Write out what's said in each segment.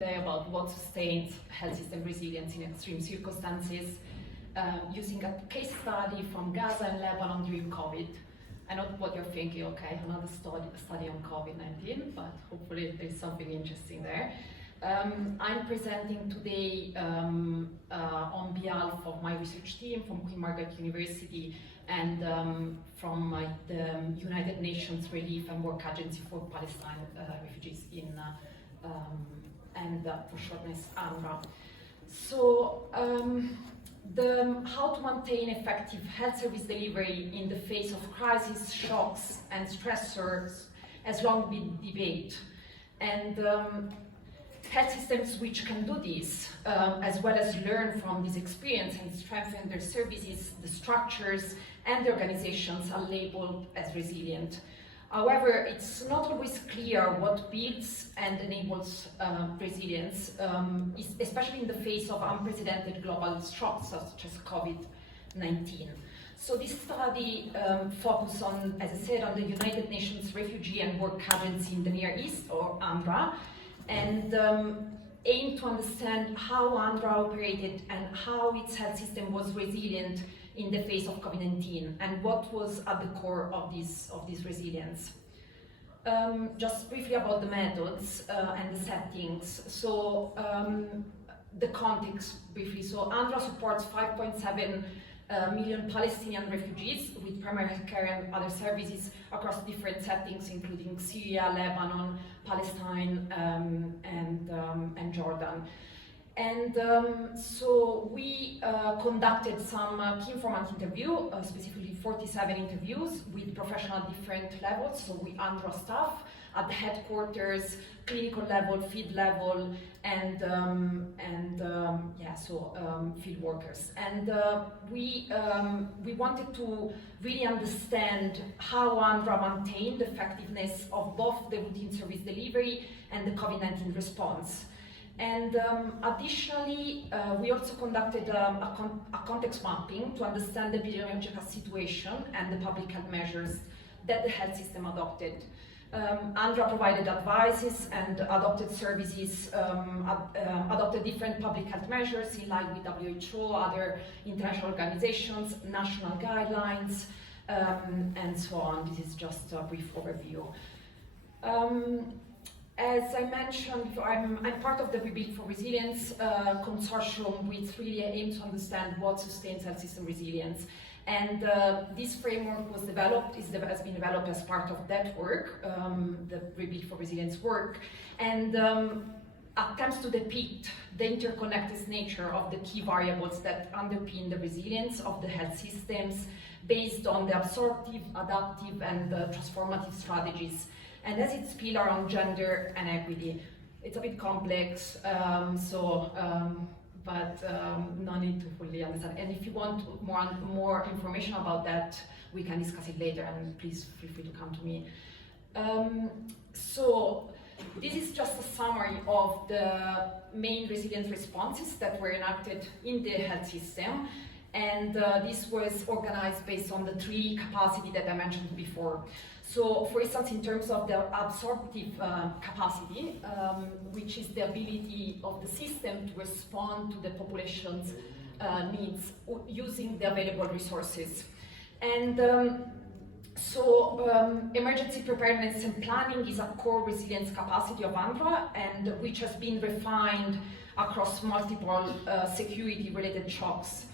Today about what sustains health system resilience in extreme circumstances, using a case study from Gaza and Lebanon during COVID. I know what you're thinking, okay, another study on COVID-19, but hopefully there's something interesting there. I'm presenting today on behalf of my research team from Queen Margaret University and from the United Nations Relief and Work Agency for Palestine Refugees and for shortness UNRWA. So how to maintain effective health service delivery in the face of crisis, shocks and stressors has long been debate. And health systems which can do this, as well as learn from this experience and strengthen their services, the structures and the organizations are labeled as resilient. However, it's not always clear what builds and enables resilience, especially in the face of unprecedented global shocks such as COVID-19. So this study focused on, as I said, on the United Nations Refugee and Work Agency in the Near East, or UNRWA, and aimed to understand how UNRWA operated and how its health system was resilient in the face of COVID-19 and what was at the core of this resilience. Just briefly about the methods and the settings. So the context briefly. So UNRWA supports 5.7 million Palestinian refugees with primary health care and other services across different settings, including Syria, Lebanon, Palestine, and Jordan. And so we conducted some key informant interview, specifically 47 interviews with professional at different levels. So we UNRWA staff at the headquarters, clinical level, field level, and field workers. And we wanted to really understand how UNRWA maintained the effectiveness of both the routine service delivery and the COVID-19 response. And additionally, we also conducted a context mapping to understand the epidemiological situation and the public health measures that the health system adopted. UNRWA provided advices and adopted services, adopted different public health measures in line with WHO, other international organizations, national guidelines, and so on. This is just a brief overview. As I mentioned, I'm part of the Rebuild for Resilience consortium, which really aims to understand what sustains health system resilience. And this framework has been developed as part of that work, the Rebuild for Resilience work, and attempts to depict the interconnected nature of the key variables that underpin the resilience of the health systems based on the absorptive, adaptive, and transformative strategies. And as its pillar on gender and equity. It's a bit complex, but no need to fully understand. And if you want more information about that, we can discuss it later, and please feel free to come to me. So this is just a summary of the main resilience responses that were enacted in the health system. And this was organized based on the three capacity that I mentioned before. So, for instance, in terms of the absorptive capacity, which is the ability of the system to respond to the population's needs using the available resources. And emergency preparedness and planning is a core resilience capacity of UNRWA, and which has been refined across multiple security-related shocks.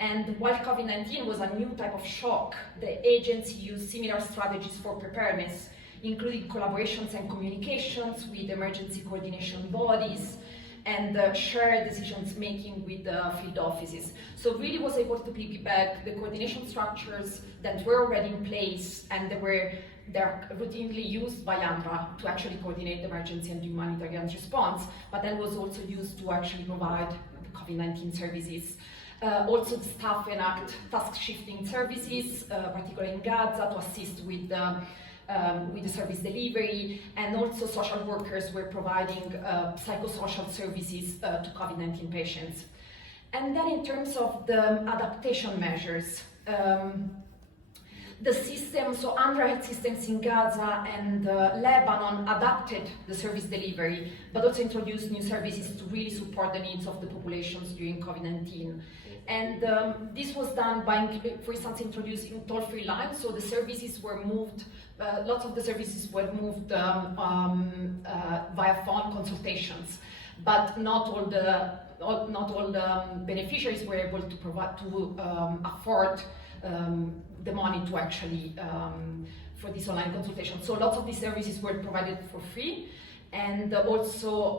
And while COVID-19 was a new type of shock, the agency used similar strategies for preparedness, including collaborations and communications with emergency coordination bodies and shared decisions making with the field offices. So really was able to piggyback the coordination structures that were already in place, and they're routinely used by UNRWA to actually coordinate the emergency and humanitarian response, but then was also used to actually provide the COVID-19 services. Also, the staff enact task-shifting services, particularly in Gaza, to assist with the service delivery, and also social workers were providing psychosocial services to COVID-19 patients. And then in terms of the adaptation measures, The system, so UNRWA health systems in Gaza and Lebanon adapted the service delivery, but also introduced new services to really support the needs of the populations during COVID-19. And this was done by, for instance, introducing toll-free lines, so the services were moved, lots of the services were moved via phone consultations, but not all the beneficiaries were able to provide, to afford the money to actually for this online consultation. So lots of these services were provided for free, and also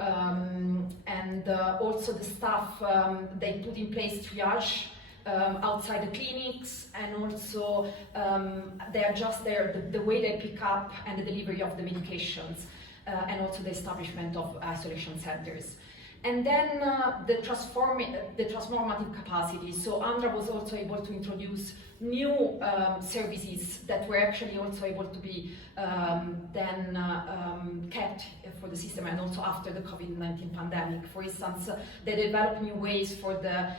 the staff they put in place triage outside the clinics, and also they adjust the way they pick up and the delivery of the medications, and also the establishment of isolation centers. And then the transformative capacity. So UNRWA was also able to introduce new services that were actually also able to be kept for the system, and also after the COVID-19 pandemic. For instance, they developed new ways for the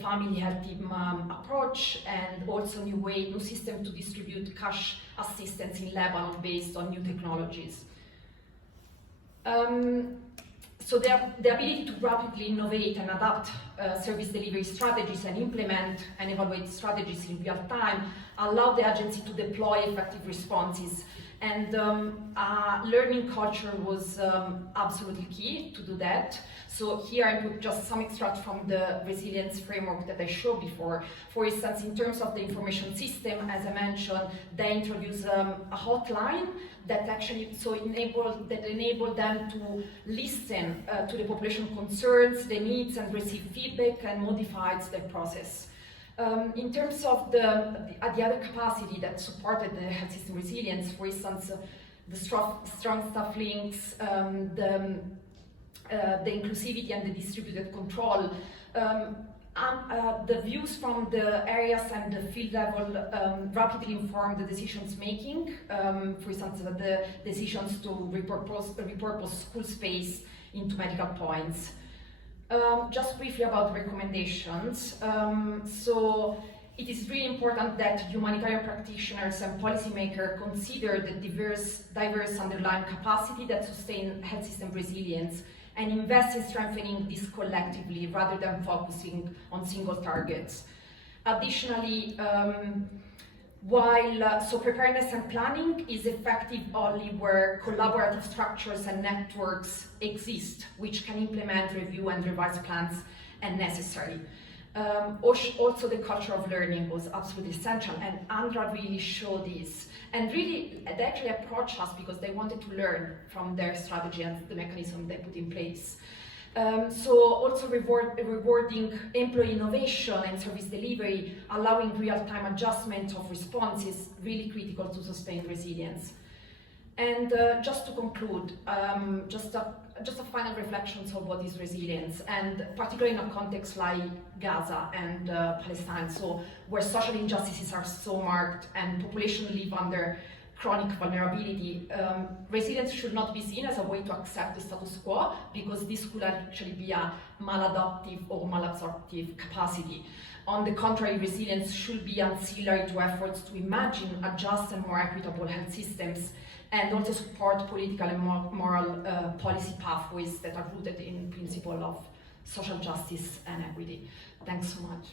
family health team approach, and also new system to distribute cash assistance in Lebanon based on new technologies. So the ability to rapidly innovate and adapt service delivery strategies and implement and evaluate strategies in real time allow the agency to deploy effective responses. And learning culture was absolutely key to do that. So here I put just some extracts from the resilience framework that I showed before. For instance, in terms of the information system, as I mentioned, they introduced a hotline that actually enabled them to listen to the population concerns, their needs, and receive feedback and modified their process. In terms of the other capacity that supported the health system resilience, for instance, the strong staff links, the inclusivity and the distributed control, the views from the areas and the field level rapidly informed the decisions making. For instance, the decisions to repurpose school space into medical points. Just briefly about recommendations. So it is really important that humanitarian practitioners and policymakers consider the diverse underlying capacity that sustain health system resilience, and invest in strengthening this collectively rather than focusing on single targets. Additionally, so preparedness and planning is effective only where collaborative structures and networks exist, which can implement, review, and revise plans and necessary. Also, the culture of learning was absolutely essential, and UNRWA really showed this. And really, they actually approached us because they wanted to learn from their strategy and the mechanism they put in place. So also rewarding employee innovation and service delivery, allowing real-time adjustment of response is really critical to sustain resilience. And just to conclude, just a final reflection on what is resilience, and particularly in a context like Gaza and Palestine, so where social injustices are so marked and populations live under chronic vulnerability. Resilience should not be seen as a way to accept the status quo, because this could actually be a maladaptive or malabsorptive capacity. On the contrary, resilience should be ancillary to efforts to imagine a just and more equitable health systems, and also support political and moral policy pathways that are rooted in principle of social justice and equity. Thanks so much.